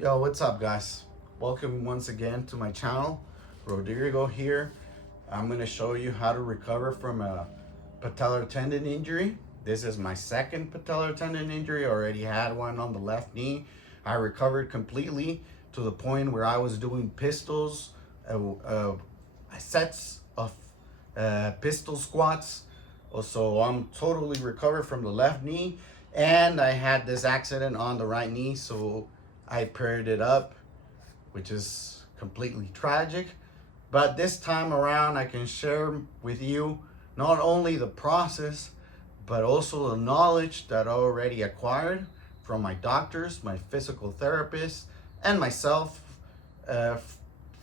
Yo, what's up, guys? Welcome once again to my channel. Rodrigo here. I'm going to show you how to recover from a patellar tendon injury. This is my second patellar tendon injury. I already had one on the left knee. I recovered completely to the point where I was doing pistols, sets of pistol squats. So I'm totally recovered from the left knee, and I had this accident on the right knee, so I paired it up, which is completely tragic. But this time around, I can share with you not only the process, but also the knowledge that I already acquired from my doctors, my physical therapists, and myself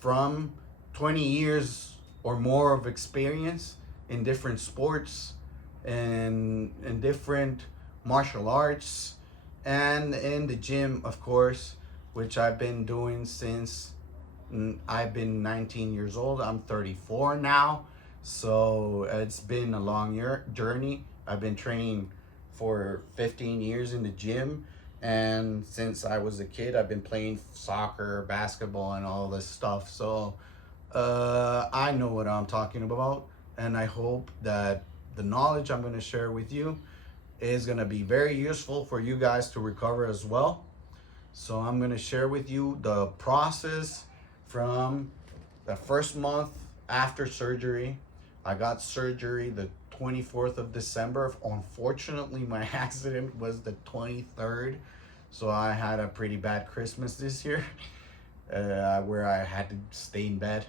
from 20 years or more of experience in different sports and in different martial arts and in the gym, of course, which I've been doing since I've been 19 years old. I'm 34 now, so it's been a long journey. I've been training for 15 years in the gym, and since I was a kid, I've been playing soccer, basketball, and all this stuff. So I know what I'm talking about, and I hope that the knowledge I'm going to share with you is going to be very useful for you guys to recover as well. So I'm going to share with you the process from the first month after surgery. I got surgery the 24th of December. Unfortunately, my accident was the 23rd. So I had a pretty bad Christmas this year where I had to stay in bed.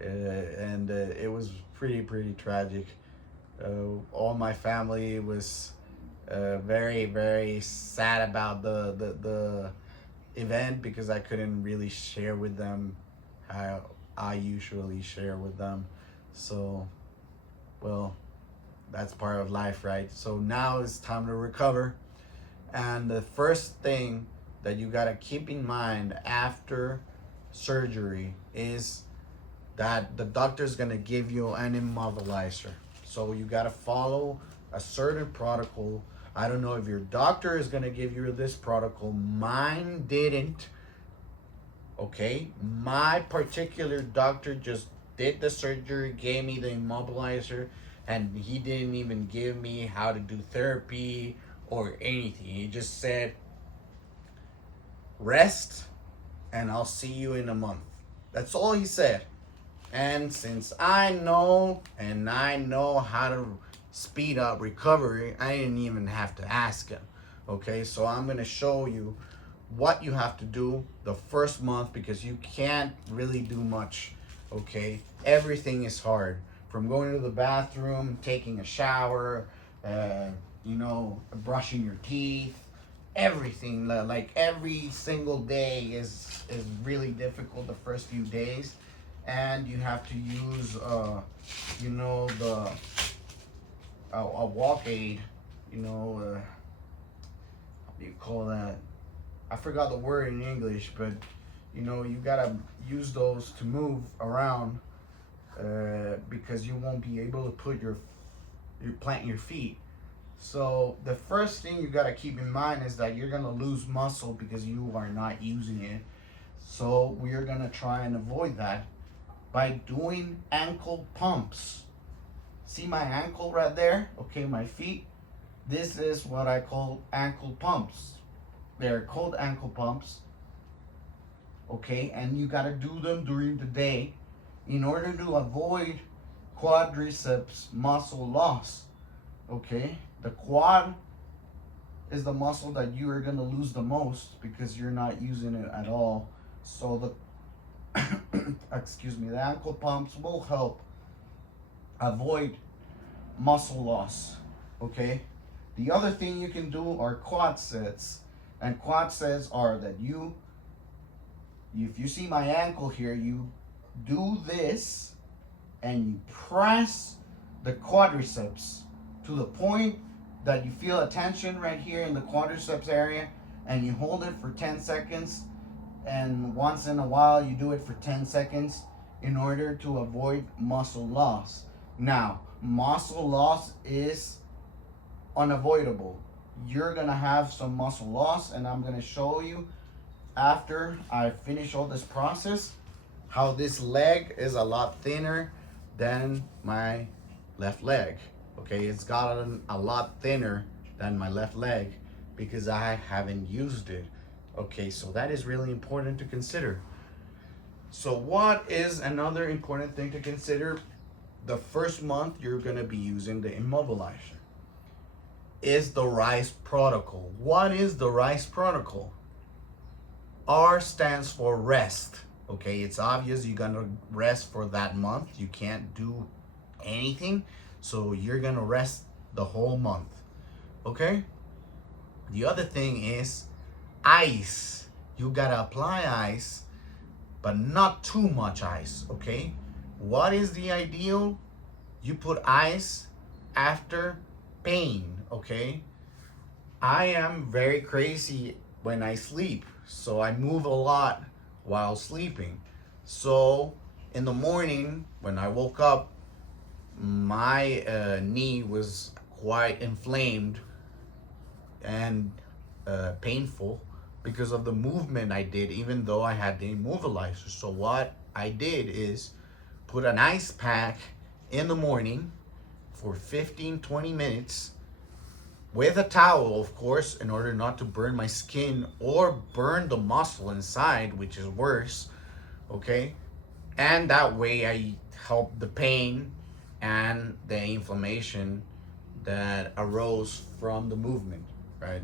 And it was pretty tragic. All my family was very sad about the event because I couldn't really share with them how I usually share with them. So, well, that's part of life, right? So now it's time to recover. And the first thing that you got to keep in mind after surgery is that the doctor's going to give you an immobilizer. So you got to follow a certain protocol. I don't know if your doctor is going to give you this protocol. Mine didn't. Okay? My particular doctor just did the surgery, gave me the immobilizer, and he didn't even give me how to do therapy or anything. He just said, rest, and I'll see you in a month. That's all he said. And since I know how to speed up recovery, I didn't even have to ask him. Okay, so I'm going to show you what you have to do the first month because you can't really do much. Okay, everything is hard, from going to the bathroom, taking a shower, brushing your teeth. Everything, like every single day is really difficult the first few days, and you have to use the a walk aid, what do you call that? I forgot the word in English, but you gotta use those to move around because you won't be able to put your plant your feet. So the first thing you gotta keep in mind is that you're gonna lose muscle because you are not using it. So we are gonna try and avoid that by doing ankle pumps. See my ankle right there? Okay, my feet. This is what I call ankle pumps. They're called ankle pumps. Okay, and you gotta do them during the day in order to avoid quadriceps muscle loss. Okay, the quad is the muscle that you are gonna lose the most because you're not using it at all. So the ankle pumps will help avoid muscle loss. Okay, the other thing you can do are quad sets, and quad sets are that if you see my ankle here, you do this and you press the quadriceps to the point that you feel a tension right here in the quadriceps area, and you hold it for 10 seconds, and once in a while you do it for 10 seconds in order to avoid muscle loss. Now, muscle loss is unavoidable. You're gonna have some muscle loss, and I'm gonna show you after I finish all this process, how this leg is a lot thinner than my left leg. Okay, it's gotten a lot thinner than my left leg because I haven't used it. Okay, so that is really important to consider. So what is another important thing to consider? The first month you're gonna be using the immobilizer is the RICE protocol. What is the RICE protocol? R stands for rest. Okay, it's obvious you're gonna rest for that month. You can't do anything, so you're gonna rest the whole month. Okay? The other thing is ice. You gotta apply ice, but not too much ice. Okay? What is the ideal? You put ice after pain. Okay? I am very crazy when I sleep, so I move a lot while sleeping. So in the morning when I woke up, my knee was quite inflamed and painful because of the movement I did, even though I had the immobilizer. So what I did is put an ice pack in the morning for 15-20 minutes with a towel, of course, in order not to burn my skin or burn the muscle inside, which is worse. Okay, and that way I help the pain and the inflammation that arose from the movement, right?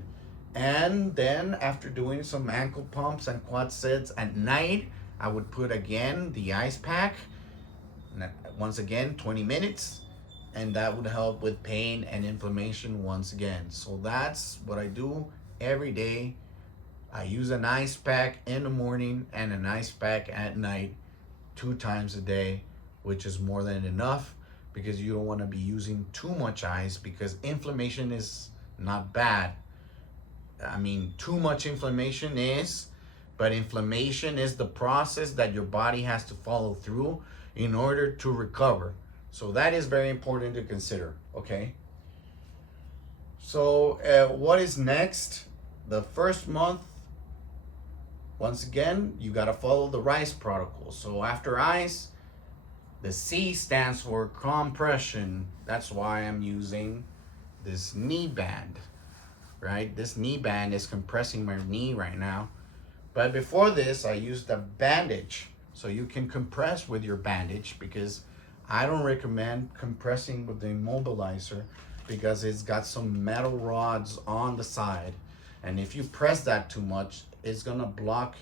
And then after doing some ankle pumps and quad sets at night, I would put again the ice pack, once again 20 minutes, and that would help with pain and inflammation once again. So that's what I do every day. I use an ice pack in the morning and an ice pack at night 2 times a day, which is more than enough because you don't want to be using too much ice because inflammation is not bad. I mean, too much inflammation is, but inflammation is the process that your body has to follow through in order to recover. So that is very important to consider, okay? So what is next? The first month, once again, you gotta follow the RICE protocol. So after ICE, the C stands for compression. That's why I'm using this knee band, right? This knee band is compressing my knee right now. But before this, I used a bandage. So you can compress with your bandage because I don't recommend compressing with the immobilizer because it's got some metal rods on the side. And if you press that too much, it's gonna block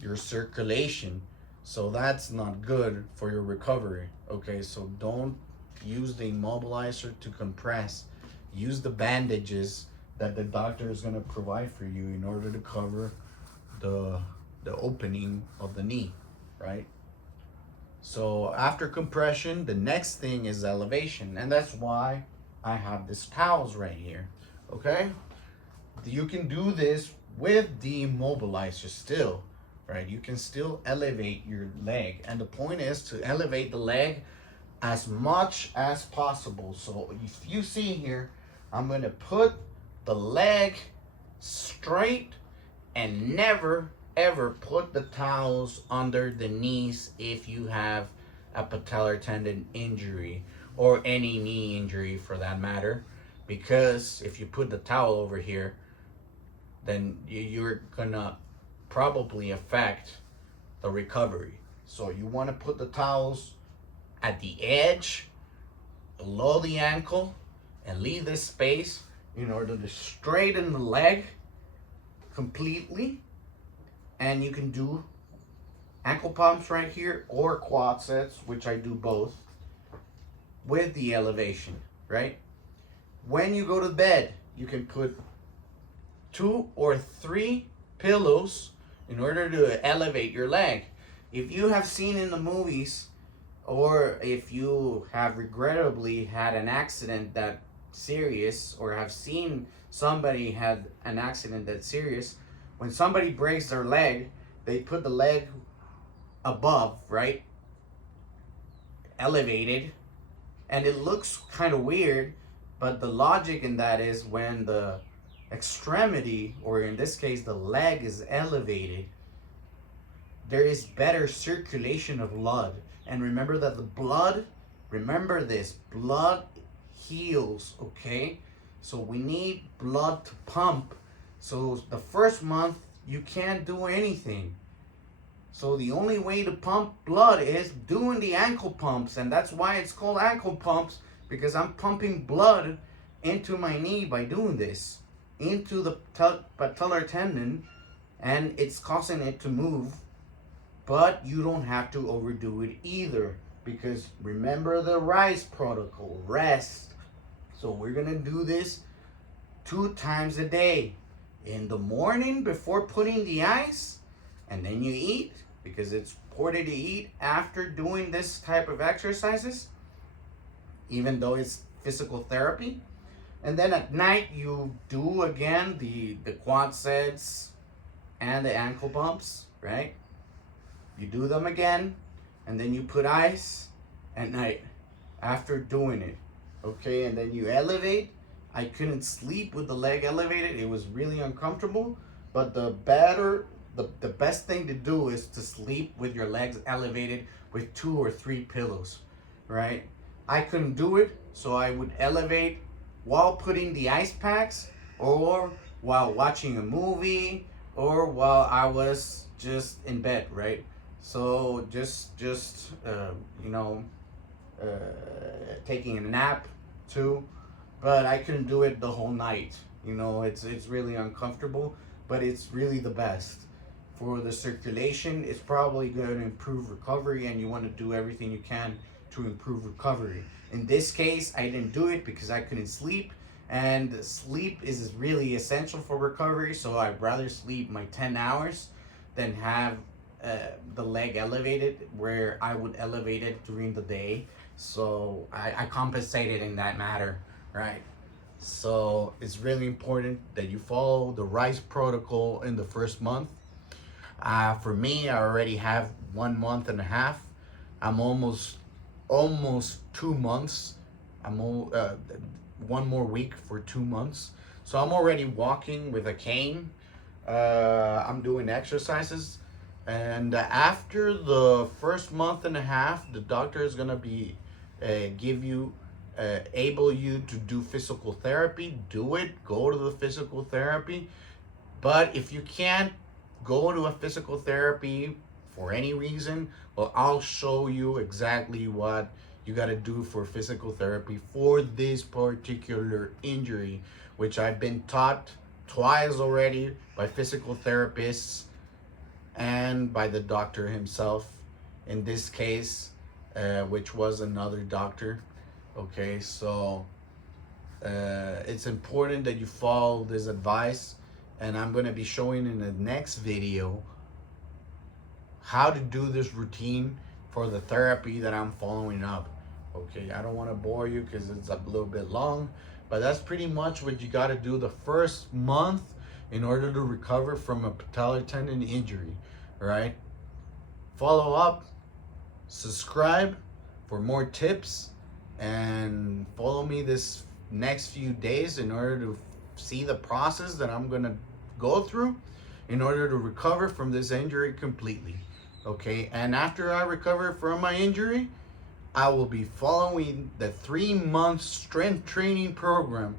your circulation. So that's not good for your recovery. Okay, so don't use the immobilizer to compress. Use the bandages that the doctor is gonna provide for you in order to cover the opening of the knee, right? So after compression, the next thing is elevation, and that's why I have these towels right here, okay? You can do this with the immobilizer still, right? You can still elevate your leg, and the point is to elevate the leg as much as possible. So if you see here, I'm gonna put the leg straight and never ever put the towels under the knees if you have a patellar tendon injury or any knee injury for that matter, because if you put the towel over here, then you're gonna probably affect the recovery. So you want to put the towels at the edge below the ankle and leave this space in order to straighten the leg completely. And you can do ankle pumps right here or quad sets, which I do both, with the elevation, right? When you go to bed, you can put 2 or 3 pillows in order to elevate your leg. If you have seen in the movies, or if you have regrettably had an accident that serious, or have seen somebody had an accident that's serious, when somebody breaks their leg, they put the leg above, right? Elevated. And it looks kind of weird, but the logic in that is when the extremity, or in this case the leg, is elevated, there is better circulation of blood. And remember that the blood, remember this, blood heals, okay? So we need blood to pump. So the first month, you can't do anything. So the only way to pump blood is doing the ankle pumps. And that's why it's called ankle pumps, because I'm pumping blood into my knee by doing this, into the patellar tendon, and it's causing it to move. But you don't have to overdo it either, because remember the RISE protocol, rest. So we're gonna do this 2 times a day. In the morning before putting the ice, and then you eat, because it's important to eat after doing this type of exercises, even though it's physical therapy. And then at night you do again the quad sets and the ankle bumps, right? You do them again, and then you put ice at night after doing it, okay? And then you elevate. I couldn't sleep with the leg elevated. It was really uncomfortable, but the best thing to do is to sleep with your legs elevated with 2 or 3 pillows, right? I couldn't do it, so I would elevate while putting the ice packs, or while watching a movie, or while I was just in bed, right? So just taking a nap too, but I couldn't do it the whole night. It's really uncomfortable, but it's really the best for the circulation. It's probably going to improve recovery, and you want to do everything you can to improve recovery. In this case, I didn't do it because I couldn't sleep, and sleep is really essential for recovery. So I'd rather sleep my 10 hours than have the leg elevated, where I would elevate it during the day. So I compensated in that matter, right? So it's really important that you follow the RISE protocol in the first month. For me, I already have 1.5 months. I'm almost 2 months. I'm 1 more week for 2 months. So I'm already walking with a cane. I'm doing exercises. And after the first 1.5 months, the doctor is gonna be able you to do physical therapy. Do it. Go to the physical therapy. But if you can't go to a physical therapy for any reason, well, I'll show you exactly what you got to do for physical therapy for this particular injury, which I've been taught twice already by physical therapists and by the doctor himself in this case, which was another doctor. Okay, so it's important that you follow this advice, and I'm going to be showing in the next video how to do this routine for the therapy that I'm following up. Okay, I don't want to bore you because it's a little bit long, but that's pretty much what you got to do the first month in order to recover from a patellar tendon injury, right? Follow up, subscribe for more tips, and follow me this next few days in order to see the process that I'm going to go through in order to recover from this injury completely. Okay, and after I recover from my injury, I will be following the 3-month strength training program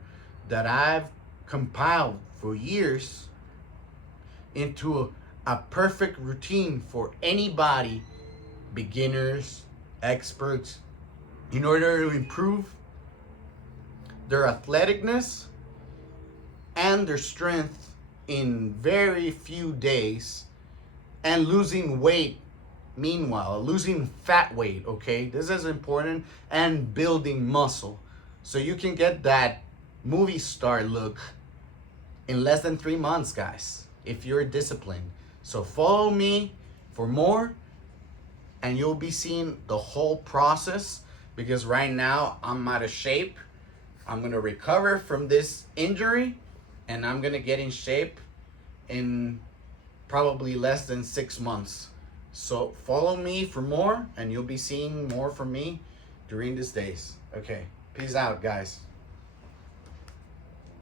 that I've compiled for years into a perfect routine for anybody, beginners, experts, in order to improve their athleticness and their strength in very few days, and losing weight meanwhile, losing fat weight, okay? This is important, and building muscle. So you can get that movie star look in less than 3 months, guys, if you're disciplined. So follow me for more, and you'll be seeing the whole process, because right now I'm out of shape. I'm gonna recover from this injury, and I'm gonna get in shape in probably less than 6 months. So follow me for more, and you'll be seeing more from me during these days. Okay, peace out, guys.